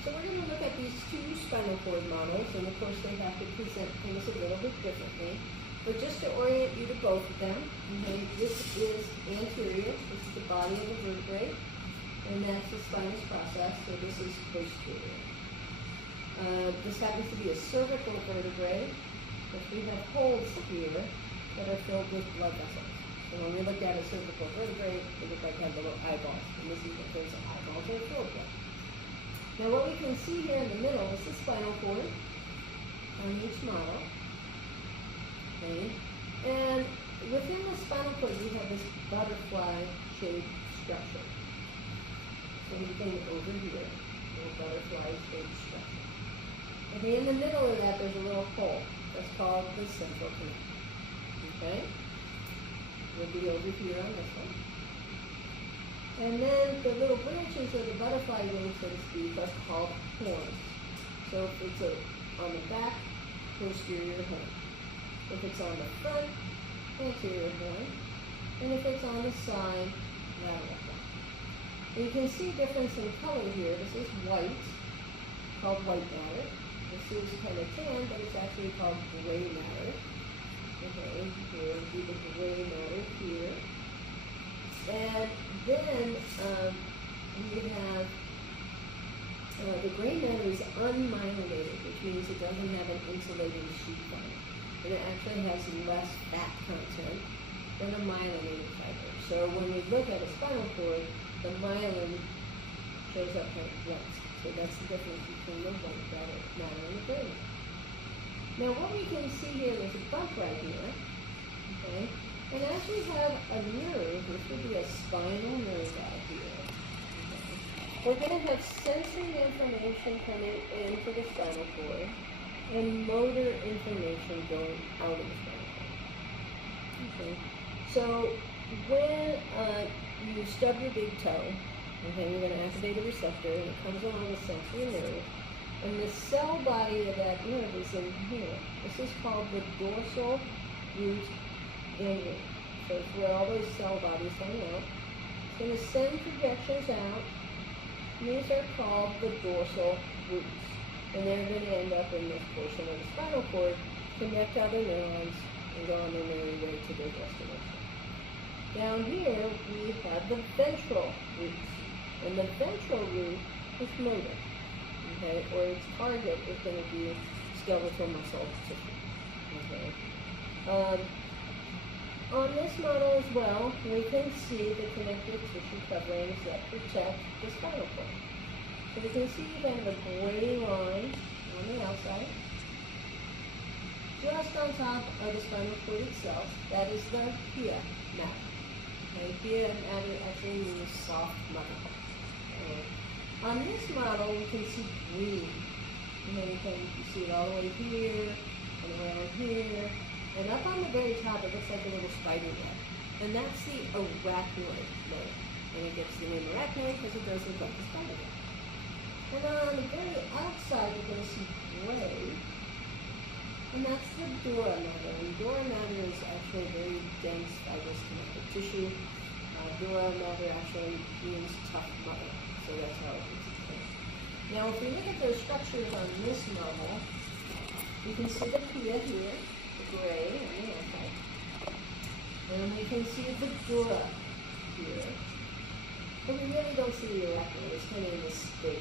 So we're going to look at these two spinal cord models, and of course they have to present things a little bit differently. But just to orient you to both of them, okay, this is anterior, this is the body of the vertebrae, and that's the spinous process, so this is posterior. This happens to be a cervical vertebrae, because we have holes here that are filled with blood vessels. So when we look at a cervical vertebrae, it looks like we have little eyeballs, and this is what those eyeballs are filled with. Now what we can see here in the middle is the spinal cord on each model. Okay? And within the spinal cord we have this butterfly-shaped structure. So we think over here, a little butterfly-shaped structure. Okay, in the middle of that there's a little hole. That's called the central canal. Okay? We'll be over here on this one. And then the little branches of the butterfly wing, so to speak, are called horns. So if it's on the back, posterior horn. If it's on the front, anterior horn. And if it's on the side, lateral horn. And you can see difference in color here. This is white, called white matter. This is kind of tan, but it's actually called gray matter. Okay, here would be the gray matter here. And then we have the gray matter is unmyelinated, which means it doesn't have an insulating sheath on it. And it actually has less fat content than a myelinated fiber. So when we look at a spinal cord, the myelin shows up kind of blunt. So that's the difference between the white matter and the gray matter. Now what we can see here, there's a bump right here. Okay? And as we have a nerve, this would be a spinal nerve out here, okay, we're going to have sensory information coming into the spinal cord and motor information going out of the spinal cord. Okay. So when you stub your big toe, okay, you're going to activate a receptor and it comes along the sensory nerve, and the cell body of that nerve is in here. This is called the dorsal root ganglion. So it's where all those cell bodies hang out. It's going to send projections out. These are called the dorsal roots. And they're going to end up in this portion of the spinal cord, connect other neurons, and go on their merry way to their destination. Down here, we have the ventral roots. And the ventral root is motor. Okay? Or its target is going to be skeletal muscle tissue. Okay? On this model as well, we can see the connective tissue coverings that protect the spinal cord. So we can see kind of a gray line on the outside. Just on top of the spinal cord itself, that is the pia matter. Okay, pia matter actually means soft muscle. On this model, we can see green. And then you can see it all the way here, and around here. And up on the very top, it looks like a little spider web. And that's the arachnoid layer. And it gets the name arachnoid because it does look like a spider web. And on the very outside, you're going to see gray. And that's the dura mater. And dura mater is actually very dense fibrous connective tissue. Dura mater actually means tough mother. So that's how it is explained. Now, if we look at those structures on this model, you can see the pia here. Gray on the outside. And we can see the dura here. But we really don't see the arachnoid. It's kind of in this space